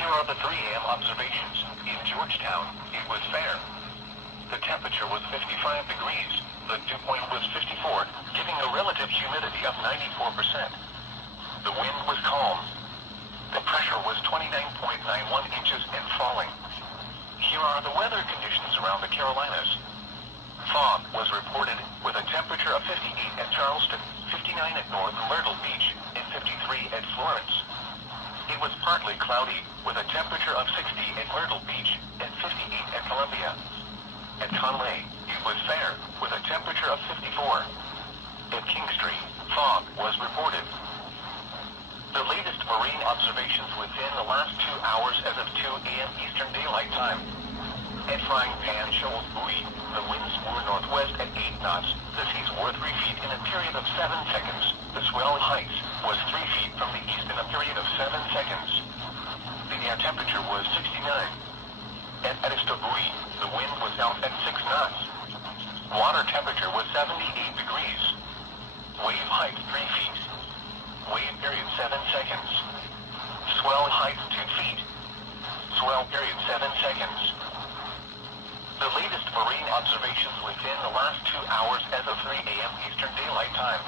Here are the 3 a.m. observations. In Georgetown, it was fair. The temperature was 55 degrees. The dew point was 54, giving a relative humidity of 94%. The wind was calm. The pressure was 29.91 inches and falling. Here are the weather conditions around the Carolinas. Fog was reported with a temperature of 58 at Charleston, 59 at North Myrtle Beach, and 53 at Florence. It was partly cloudy with a temperature of 60 at Myrtle Beach and 58 at Columbia. At Conway, it was fair with a temperature of 54. At Kingstree, fog was reported. The latest marine observations within the last 2 hours as of 2 a.m. Eastern Daylight Time. At Frying Pan Shoals Buoy, the winds were northwest at 8 knots, the seas were 3 feet in a period of 7 seconds, the swell height was 3 feet from the east in a period of 7 seconds. The air temperature was 69. At Edisto Buoy, the wind was south at 6 knots. Water temperature was 78 degrees. Wave height 3 feet. Wave period 7 seconds. Swell height 2 feet. Swell period 7 seconds. The latest marine observations within the last 2 hours as of 3 a.m. Eastern Daylight Time.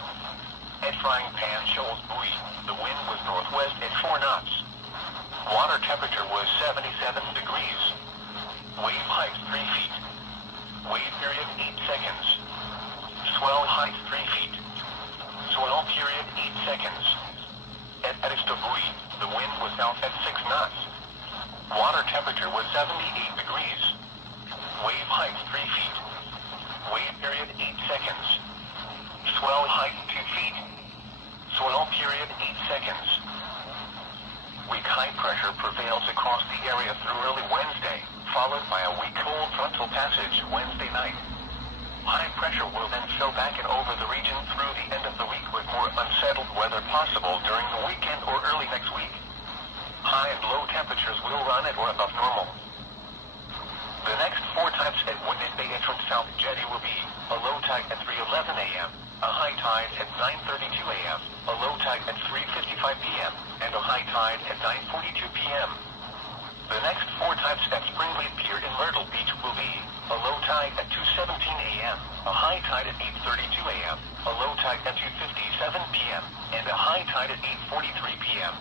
At Frying Pan Shoals Buoy, the wind was northwest at 4 knots. Water temperature was 77 degrees. Wave height 3 feet. Wave period 8 seconds. Swell height 3 feet. Swell period 8 seconds. At Edisto Buoy, the wind was south at 6 knots. Water temperature was 78 degrees. Wave height 3 feet. Wave period 8 seconds. Swell height 2 feet. Swell period 8 seconds. Weak high pressure prevails across the area through early Wednesday, followed by a weak cold frontal passage Wednesday night. High pressure will then fill back and over the region through the end of the week with more unsettled weather possible during the weekend or early next week. High and low temperatures will run at or above normal. The next 4 times at Winnet Bay entrance South Jetty will be a low tide at 3:11 a.m., a high tide at 9:32 a.m., a low tide at 3:55 p.m., and a high tide at 9:42 p.m. The next 4 times at Springleaf Pier in Myrtle Beach will be a low tide at 2:17 a.m., a high tide at 8:32 a.m., a low tide at 2:57 p.m., and a high tide at 8:43 p.m.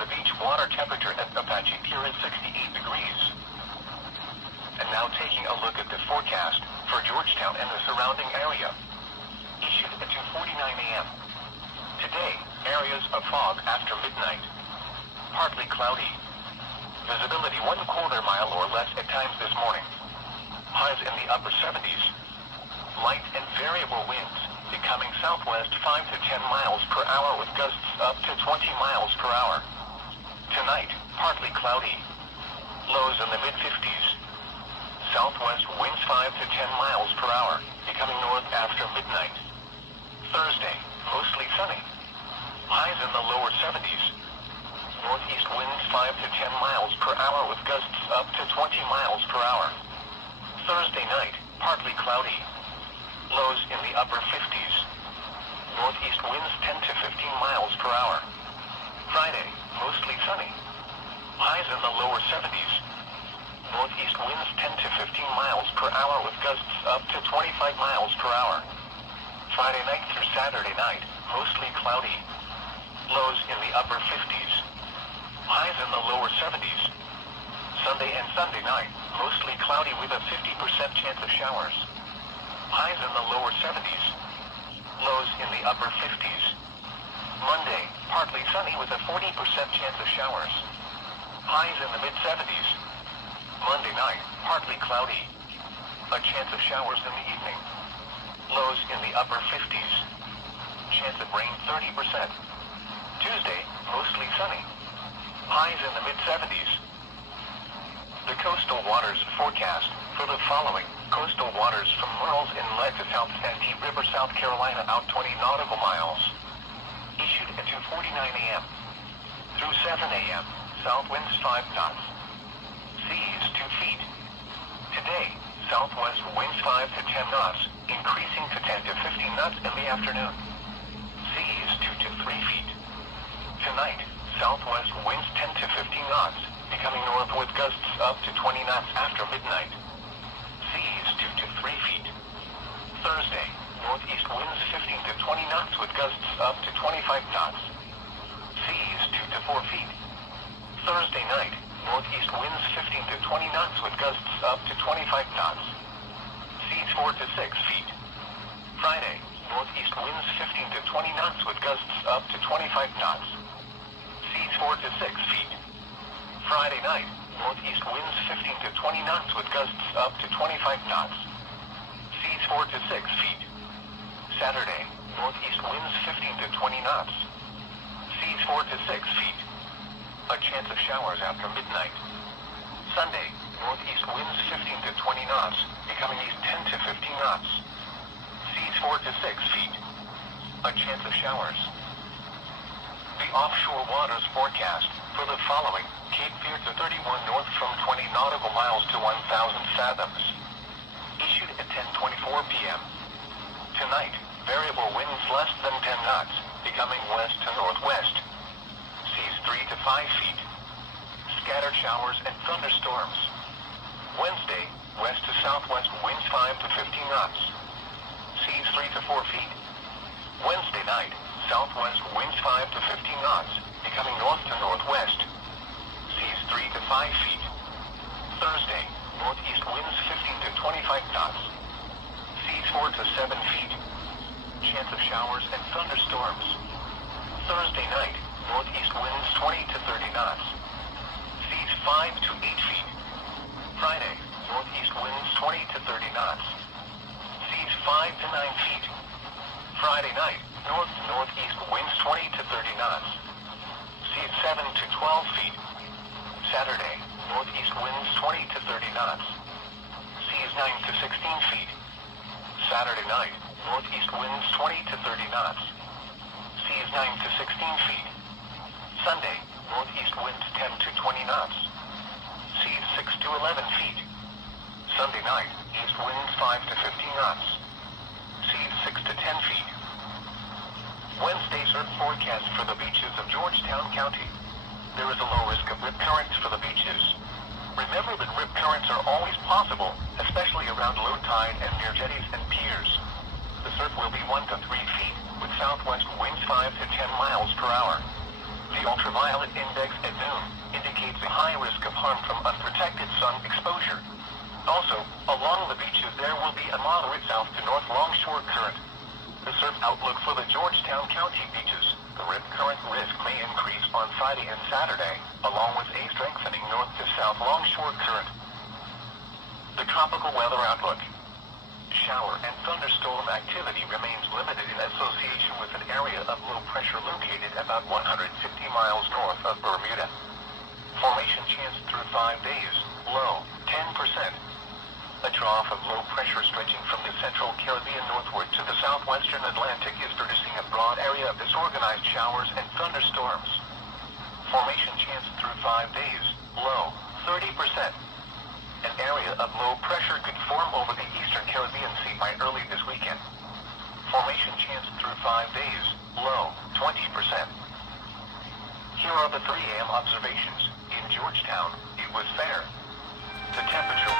The beach water temperature at Apache Pier is 68 degrees. And now taking a look at the forecast for Georgetown and the surrounding area. Issued at 2:49 a.m. Today, areas of fog after midnight. Partly cloudy. Visibility 1/4 mile or less at times this morning. Highs in the upper 70s. Light and variable winds, becoming southwest 5 to 10 miles per hour with gusts up to 20 miles per hour. Tonight, partly cloudy. Lows in the mid-50s. Southwest winds 5 to 10 miles per hour, becoming north after midnight. Thursday, mostly sunny. Highs in the lower 70s. Northeast winds 5 to 10 miles per hour with gusts up to 20 miles per hour. Thursday night, partly cloudy. Lows in the upper 50s. Northeast winds 10 to 15 miles per hour. Friday, mostly sunny. Highs in the lower 70s. Northeast winds 10 to 15 miles per hour with gusts up to 25 miles per hour. Friday night through Saturday night, mostly cloudy. Lows in the upper 50s. Highs in the lower 70s. Sunday and Sunday night, mostly cloudy with a 50% chance of showers. Highs in the lower 70s. Lows in the upper 50s. Monday, partly sunny with a 40% chance of showers. Highs in the mid-70s. Monday night, partly cloudy. A chance of showers in the evening. Lows in the upper 50s. Chance of rain 30%. Tuesday, mostly sunny. Highs in the mid-70s. The coastal waters forecast for the following. Coastal waters from Murrells Inlet to South Santee River, South Carolina, out 20 nautical miles. Issued at 2:49 a.m. Through 7 a.m., south winds 5 knots. Seas 2 feet. Today, southwest winds 5 to 10 knots, increasing to 10 to 15 knots in the afternoon. Seas 2 to 3 feet. Tonight, southwest winds 10 to 15 knots, up to 20 knots after midnight. Seas 2 to 3 feet. Thursday, northeast winds 15 to 20 knots with gusts up to 25 knots. Seas 2 to 4 feet. Thursday night, northeast winds 15 to 20 knots with gusts up to 25 knots. Seas 4 to 6 feet. Friday, northeast winds 15 to 20 knots with gusts up to 25 knots. Seas 4 to 6 feet. Friday night, northeast winds 15 to 20 knots with gusts up to 25 knots. Seas 4 to 6 feet. Saturday, northeast winds 15 to 20 knots. Seas 4 to 6 feet. A chance of showers after midnight. Sunday, northeast winds 15 to 20 knots, becoming east 10 to 15 knots. Seas 4 to 6 feet. A chance of showers. The offshore waters forecast for the following: Cape Fear to 31 north from 20 nautical miles to 1,000 fathoms. Issued at 10:24 p.m. Tonight, variable winds less than 10 knots, becoming west to northwest. Seas 3 to 5 feet. Scattered showers and thunderstorms. Wednesday, west to southwest winds 5 to 15 knots. Seas 3 to 4 feet. Wednesday night, southwest winds 5 to 15 knots, becoming north to northwest. Seas 3 to 5 feet. Thursday, northeast winds 15 to 25 knots. Seas 4 to 7 feet. Chance of showers and thunderstorms. Thursday night, northeast winds 20 to 30 knots. Seas 5 to 8 feet. Friday, northeast winds 20 to 30 knots. Seas 5 to 9 feet. Friday night, north to northeast winds 20 to 30 knots. Seas 7 to 12 feet. Saturday, northeast winds 20 to 30 knots. Seas 9 to 16 feet. Saturday night, northeast winds 20 to 30 knots. Seas 9 to 16 feet. Sunday, northeast winds 10 to 20 knots. Seas 6 to 11 feet. Sunday night, east winds 5 to 15 knots. Seas 6 to 10 feet. Wednesday surf forecast for the beaches of Georgetown County. There is a low risk of rip currents for the beaches. Remember that rip currents are always possible, especially around low tide and near jetties and piers. The surf will be 1 to 3 feet, with southwest winds 5 to 10 miles per hour. The ultraviolet index at noon indicates a high risk of harm from unprotected sun exposure. Also, along the beaches there will be a moderate south to north longshore current. The surf outlook for the Georgetown County beaches. The rip current risk may increase on Friday and Saturday, along with a strengthening north to south longshore current. The tropical weather outlook. Shower and thunderstorm activity remains limited in association with an area of low pressure located about 150 miles north of Bermuda. Formation chance through 5 days, low, 10%. A trough of low pressure stretching from the central Caribbean northward to the southwestern Atlantic is producing a broad area of disorganized showers and thunderstorms. Formation chance through 5 days, low, 30%. An area of low pressure could form over the eastern Caribbean Sea by early this weekend. Formation chance through 5 days, low, 20%. Here are the 3 a.m. observations. In Georgetown, it was fair. The temperature